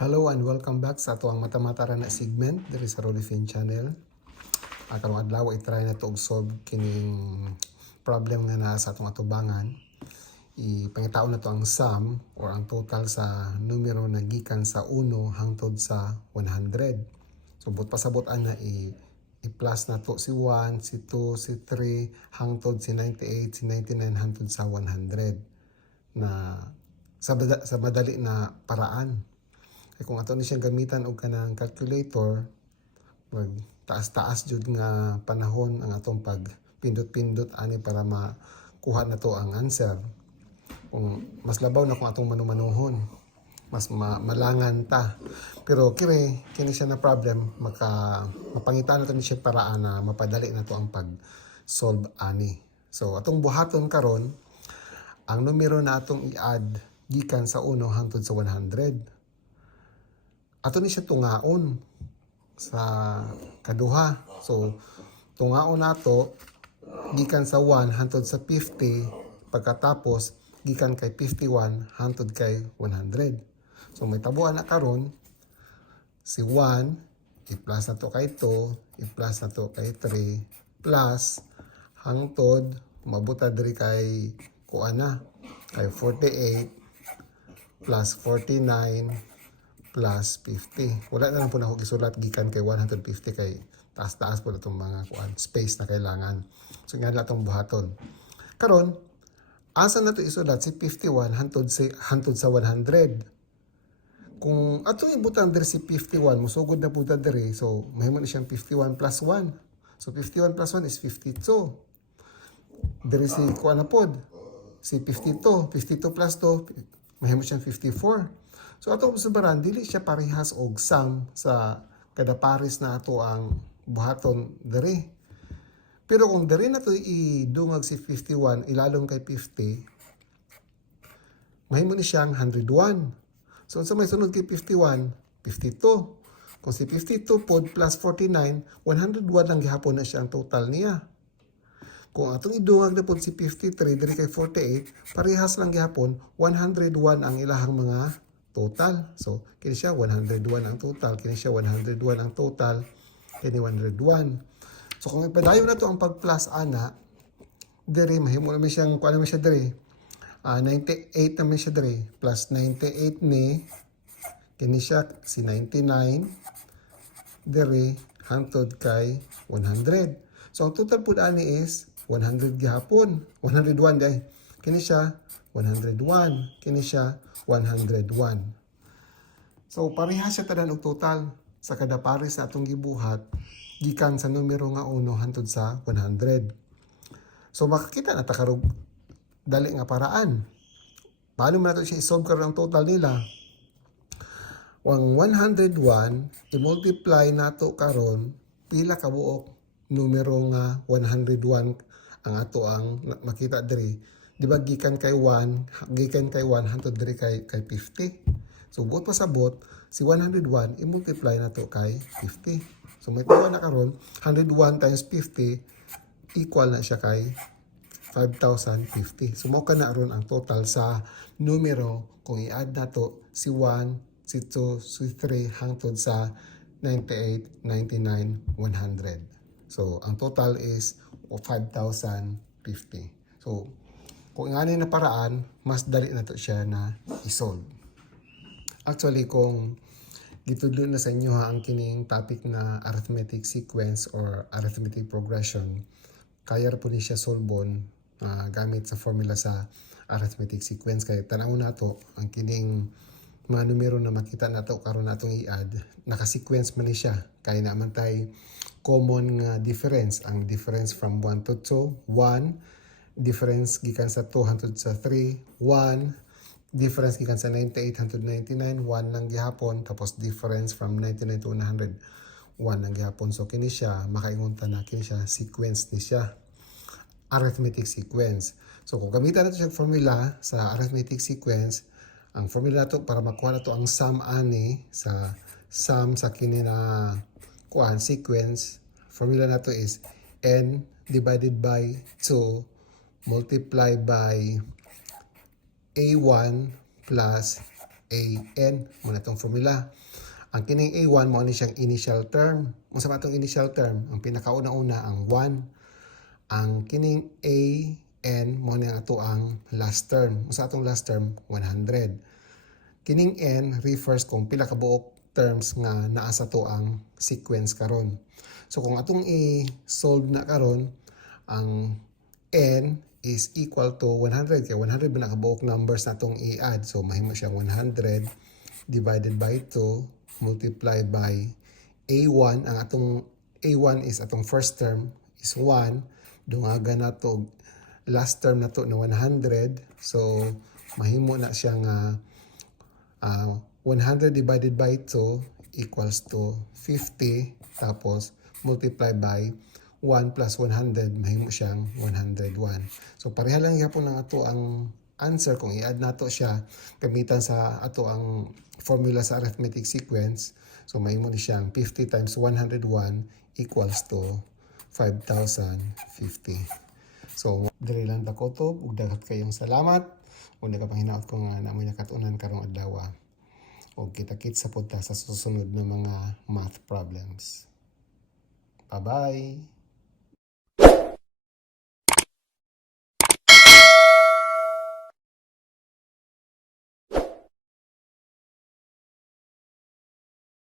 Hello and welcome back sa ato ang mata-mata ra na segment diri sa Rollyfin channel. Karong adlaw i-try na to og solve kining problem nga naa sa atong atubangan. Ipangitaon na to ang sum or ang total sa numero na gikan sa 1 hangtod sa 100. So but pasabot ana i-plus na to si 1, si 2, si 3 hangtod si 98, si 99 hangtod sa 100 na sa madali na paraan. Kung ato ni siyang gamitan og kanang calculator, mag taas-taas jud nga panahon ang atong pag pindot-pindot ani para makuha na to ang answer. Kung mas labaw na kung atong manumanuhon, mas malangan ta. Pero kini siya na problem, mapangitaan nato ni siya paraan na mapadali na to ang pag solve ani. So atong buhaton karon ang numero na atong i-add gikan sa 1 hangtod sa 100. Ato ni siya tungaon sa kaduha. So, tungaon nato gikan sa 1 hangtod sa 50, pagkatapos gikan kay 51 hangtod kay 100. So, may tabuan na karon si 1, i-plus na to kay 2, i-plus na to kay 3, plus hangtod mabuta diri kay kuana kay 48 plus 49 plus 50. Wala na lang po na ako isulat gikan kay 150 kay taas-taas po itong mga space na kailangan. So nga na itong buhaton. Karon, asa na ito isulat si 51 hantod sa 100. Kung atong ibutang diri si 51, musugod na po diri. So mahimo na siyang 51 plus 1. So 51 plus 1 is 52. Diri si kuan na pod. Si 52 plus 2, mahimo siyang 54. So ato sa baran, dili siya parehas og sum sa kada pares na ato ang buhaton diri. Pero kung diri na to idungag si 51 ilalom kay 50, mahimo ni siyang 101. So sa may sunod kay 51, 52. Kung si 52 pod plus 49, 101 lang gihapon na siya ang total niya. Kung atong idungag na pod si 53 diri kay 48, parehas lang gihapon 101 ang ilahang mga total. So, kini siya 101 ang total, kini siya 101 ang total, kini 101. So, kung ipadayon na to ang pag-plus ana, diri mahimo naman siyang kuan naman siya diri. 98 naman siya diri plus 98 ni kini siya si 99 diri hangtod kay 100. So, ang total pud ani is 100 gihapon. 101 day. Kini siya 101, kini siya 101. So parehas siya tanan og total sa kada pares na atong gibuhat gikan sa numero nga 1 hangtod sa 100. So makakita na ta karog dali nga paraan. Paano man nato siya i-solve karon ang total nila? Ang 101 i-multiply nato karon pila ka buok numero nga 101 ang ato ang makita diri. Di ba gikan kay 1 hangtod diri kay 50. So buot pasabot si 101 i-multiply nato kay 50. So may tawa na karon 101 times 50 equal na siya kay 5,050. So mao kana ron ang total sa numero kung i-add nato si 1, si 2, si 3 hangtod sa 98, 99, 100. So ang total is 5,050. So kung nga na paraan, mas dali na to siya na i-solve. Actually, kung gitudlo na sa inyo ang kining topic na arithmetic sequence or arithmetic progression, kaya po ni siya solvon gamit sa formula sa arithmetic sequence. Kaya tanaw na to ang kining mga numero na makita na to karon natong i-add, naka-sequence man ni siya. Kaya naman tay common nga difference. Ang difference from 1 to 2, 1. Difference gikan sa 2 hangtod sa 3, 1. Difference gikan sa 98 hangtod 99, 1 lang gihapon. Tapos difference from 99 to 100, 1 lang gihapon. So kini siya makaingon ta na kini siya sequence ni siya, arithmetic sequence. So kung gamitan nato siya formula sa arithmetic sequence, ang formula nato para makuha nato ang sum ani sa sum sa kini na kuan sequence, formula nato is n divided by 2 multiply by A1 plus AN mo na itong formula. Ang kining A1 mo ni siyang initial term. Kung sa matong initial term, ang pinakauna-una ang 1. Ang kining AN mo ni ato ang last term. Kung sa atong last term, 100. Kining N refers kung pila ka buok terms nga naa sa to ang sequence karon. So kung atong i-solve na karon, ang N is equal to 100 kay 100 ba na kabuok numbers na itong i-add. So mahimo siyang 100 divided by 2 multiply by A1. Ang atong A1 is atong first term is 1. Dungaga na to last term na to na 100. So mahimo na siyang 100 divided by 2 equals to 50. Tapos multiply by 1 plus 100, mahimo siyang 101. So pareha lang yapon ng ato ang answer kung i-add nato siya gamitan sa ato ang formula sa arithmetic sequence. So mahimo ni siyang 50 times 101 equals to 5,050. So diri lang ta ko to, ug daghang kayong salamat. Ug nakapanginaot ko nga na may nakatunan karong adlaw. O kita-kits sa punta sa susunod na mga math problems. Bye-bye!